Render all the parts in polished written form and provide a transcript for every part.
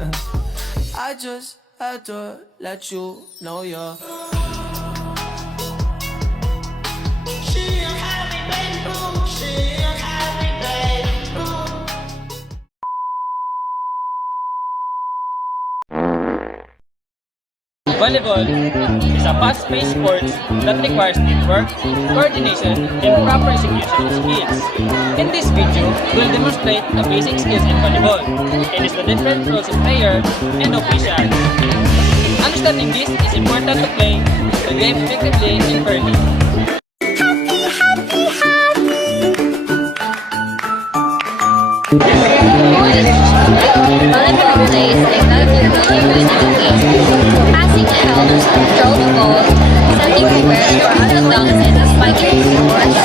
I just had to let you know you're Volleyball is a fast-paced sport that requires teamwork, coordination, and proper execution skills. In this video, we'll demonstrate the basic skills in volleyball. It is the different roles of player and officials. Understanding this is important to play the game effectively and fairly. Volleyball plays like that of your really good game. Passing helps, throw the ball, setting prepared for other dunks and spiking towards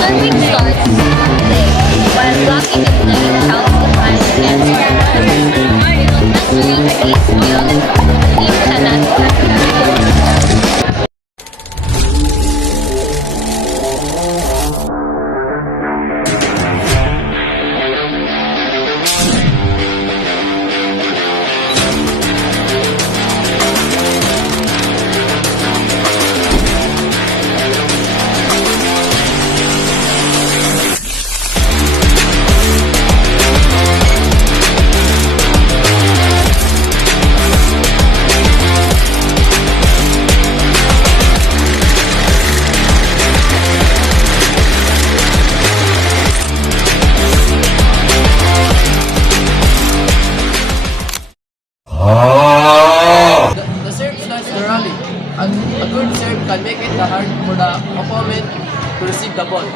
serving starts play, while blocking the play helps defend against runners. You don't necessarily need skill, team cannot The serve starts the rally. A good serve can make it hard for the opponent to receive the ball.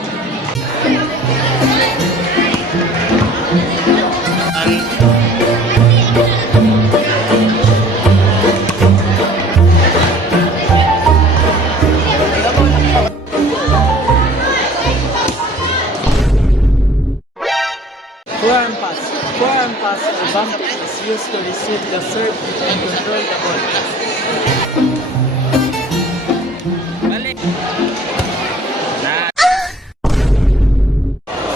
Forearm pass. Forearm pass or bump is used to receive the serve and control the ball. Balik!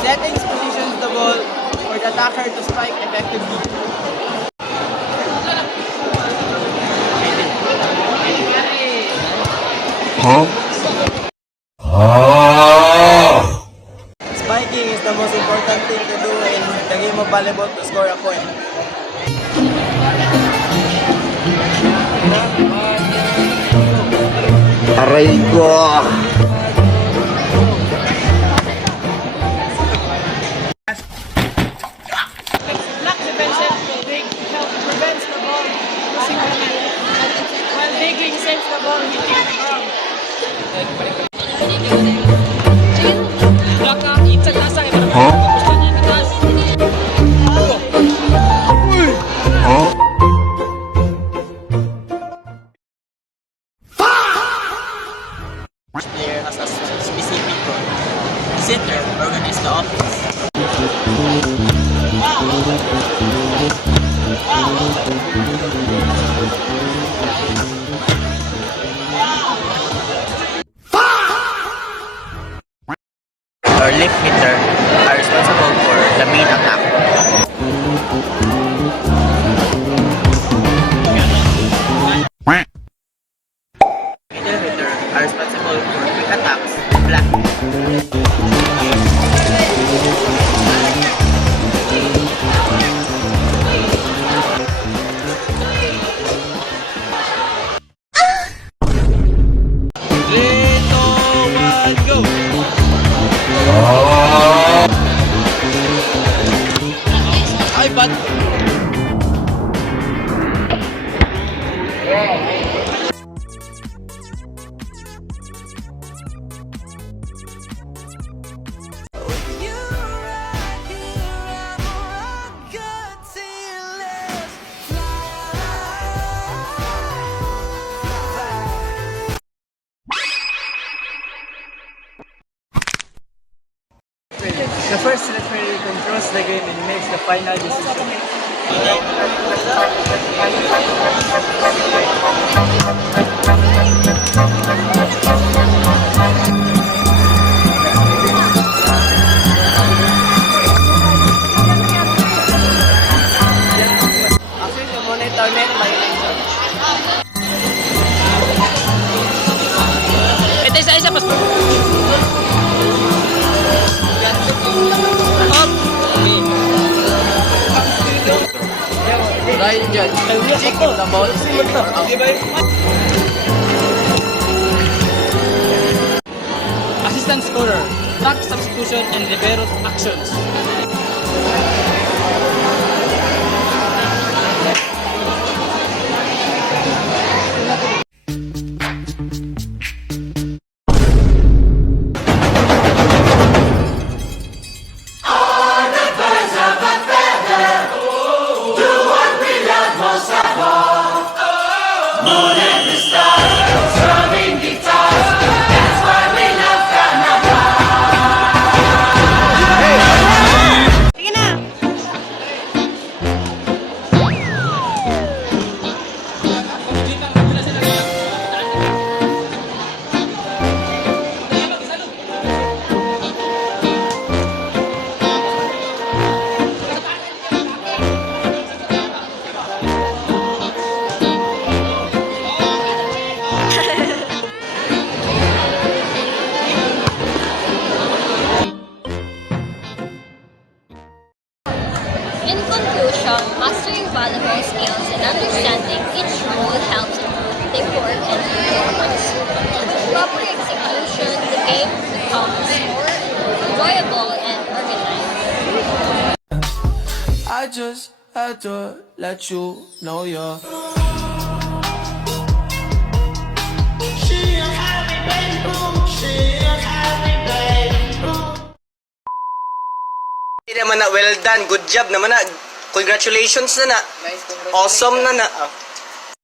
Settings positions the ball for the attacker to strike effectively. Spiking is the most important thing to do in the game of volleyball to score a point. Aray ko! Block defensive help prevents the ball pushing the net, while digging saves the ball hitting the ground. Block ka, inside nasa iba naman. Gusto niya yung taas. Each player has a specific role. Center organizes the offense. Our left hitter are responsible for the main attack. Middle hitter are responsible for quick attacks, blocking. The first referee controls the game and makes the final decision. Dahil dyan, check if the ball is in or out. Assistant scorer, track substitution and libero's actions. Sige na! In conclusion, mastering volleyball skills and understanding each role helps improve teamwork and performance. With proper execution, the game becomes more enjoyable and organized. I just had to let you know you're. Hindi naman na, well done, good job naman na. Congratulations na na. Nice, Awesome na na.